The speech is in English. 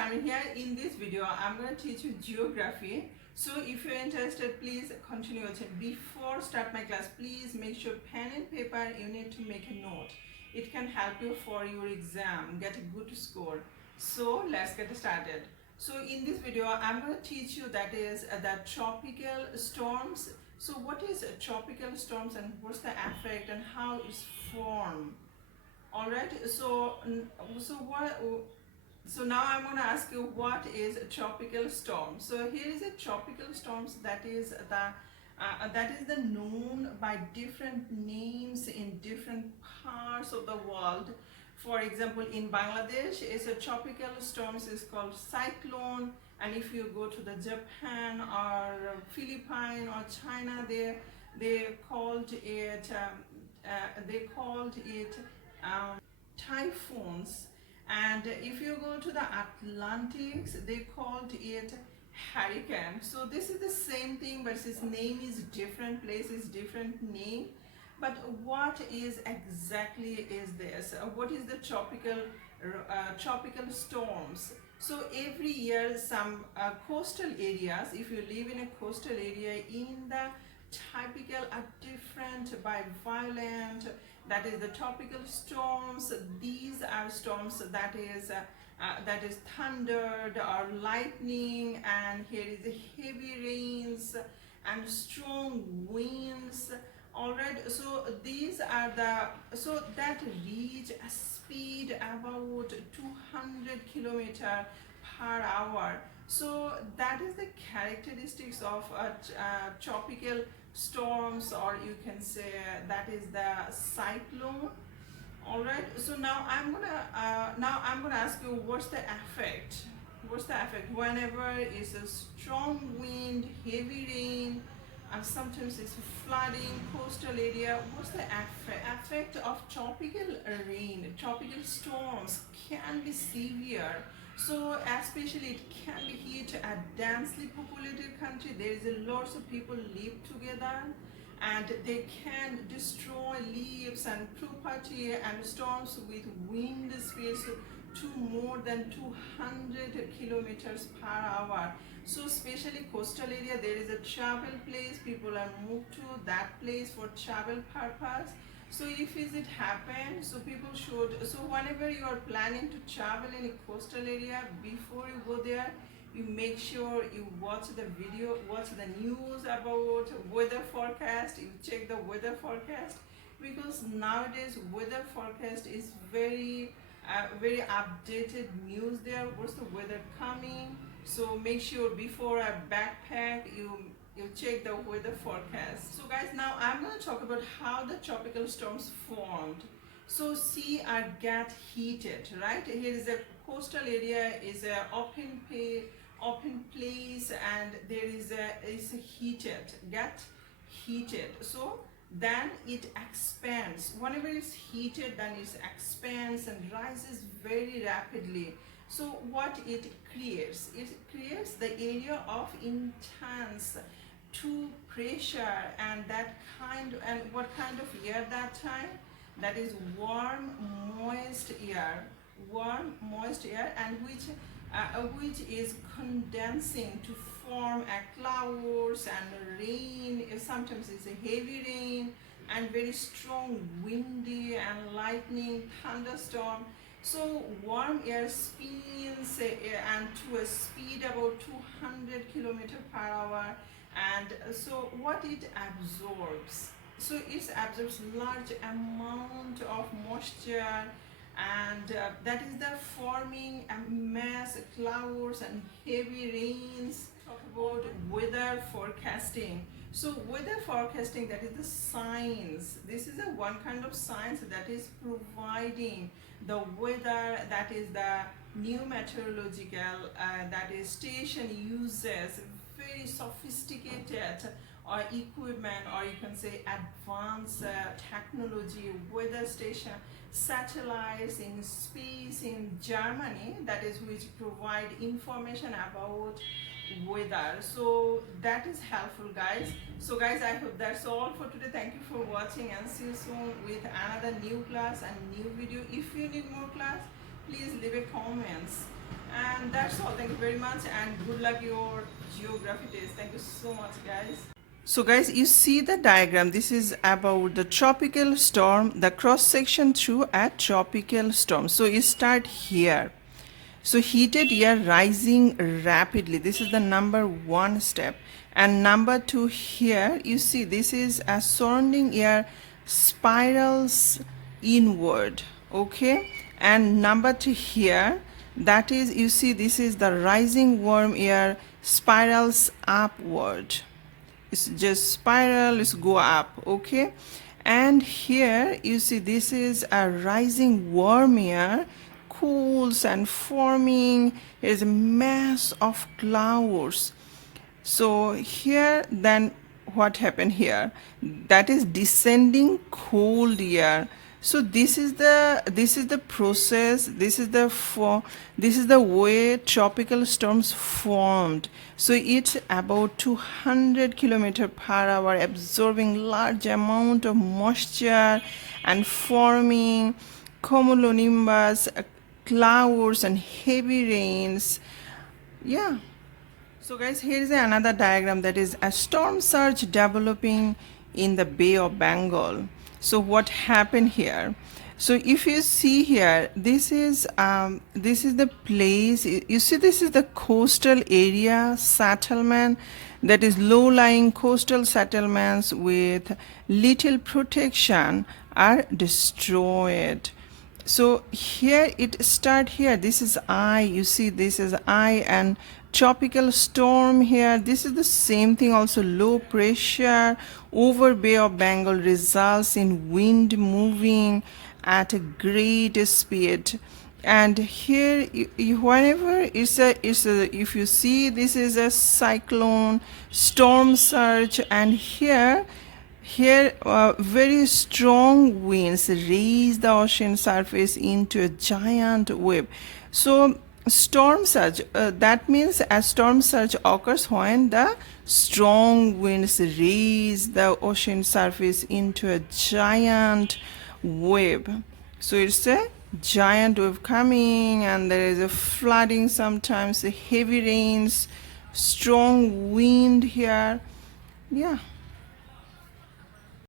EducatorSharmin here. In this video, I'm going to teach you geography. So if you're interested, please continue watching. Before start my class, please make sure pen and paper, you need to make a note. It can help you for your exam, get a good score. So let's get started. So in this video, I'm going to teach you that is the tropical storms. So what is tropical storms and what's the effect and how it's formed? Alright, so now I'm going to ask you what is a tropical storm. So here is a tropical storms that is the known by different names in different parts of the world. For example, in Bangladesh, is a tropical storms is called cyclone, and if you go to the Japan or Philippines or China, they called it typhoons. And if you go to the Atlantics, they called it hurricane. So this is the same thing, but its name is different, place is different name. But what is exactly is this? What is the tropical storms? So every year some coastal areas, if you live in a coastal area, in the typical are different by violent, that is the tropical storms. These are storms that is thundered or lightning, and here is heavy rains and strong winds. Alright, so these are that reach a speed about 200 kilometer per hour. So that is the characteristics of tropical storms, or you can say that is the cyclone. Alright, so now I'm gonna ask you what's the effect. What's the effect whenever is a strong wind, heavy rain, and sometimes it's flooding coastal area? What's the effect of tropical rain? Tropical storms can be severe. So especially it can be hit a densely populated country. There is a lots of people live together, and they can destroy lives and property, and storms with wind speeds to more than 200 kilometers per hour. So especially coastal area, there is a travel place, people are moved to that place for travel purpose. So if it happens, so people should, so whenever you are planning to travel in a coastal area, before you go there, you make sure you watch the video, watch the news about weather forecast, you check the weather forecast, because nowadays weather forecast is very updated news there, what's the weather coming. So make sure before a backpack you check the weather forecast. So guys, now I'm going to talk about how the tropical storms formed. So sea are get heated, right? Here is a coastal area, is a open place, and there is get heated. So then it expands. Whenever it's heated, then it expands and rises very rapidly. So what it creates? It creates the area of intense pressure, and what kind of air that time? That is warm, moist air, and which is condensing to form clouds and rain. Sometimes it's a heavy rain and very strong windy and lightning, thunderstorm. So warm air spins and to a speed about 200 kilometers per hour, and so what it absorbs? So it absorbs large amount of moisture, and that is the forming mass clouds and heavy rains. Talk about weather forecasting. So weather forecasting, that is the science. This is a one kind of science that is providing the weather, that is the new meteorological that is station uses very sophisticated equipment, or you can say advanced technology, weather station, satellites in space in Germany, that is which provide information about weather. So that is helpful, guys. So guys, I hope that's all for today. Thank you for watching, and see you soon with another new class and new video. If you need more class, please leave a comments. And And that's all. Thank you very much, and good luck your geography test. Thank you so much, guys. So guys, you see the diagram. This is about the tropical storm, the cross section through a tropical storm. So you start here. So heated air rising rapidly. This is the number one step. And number two, here you see this is a surrounding air spirals inward. Okay. And number two here, that is, you see this is the rising warm air spirals upward. It's just spiral, it's go up. Okay. And here you see this is a rising warm air cools and forming. Is a mass of clouds. So here, then what happened here, that is descending cold air. So this is the process, this is the way tropical storms formed. So it's about 200 km/h, absorbing large amount of moisture and forming cumulonimbus, clouds and heavy rains. Yeah. So guys, here is another diagram, that is a storm surge developing in the Bay of Bengal. So what happened here? So if you see here, this is the place. You see, this is the coastal area settlement, that is low-lying coastal settlements with little protection are destroyed. So here it start here. This is I. You see, this is I, and tropical storm here. This is the same thing also. Low pressure over Bay of Bengal results in wind moving at a great speed. And here, whenever if you see, this is a cyclone, storm surge, and here very strong winds raise the ocean surface into a giant wave. So storm surge, that means a storm surge occurs when the strong winds raise the ocean surface into a giant wave. So it's a giant wave coming, and there is a flooding, sometimes heavy rains, strong wind here. Yeah.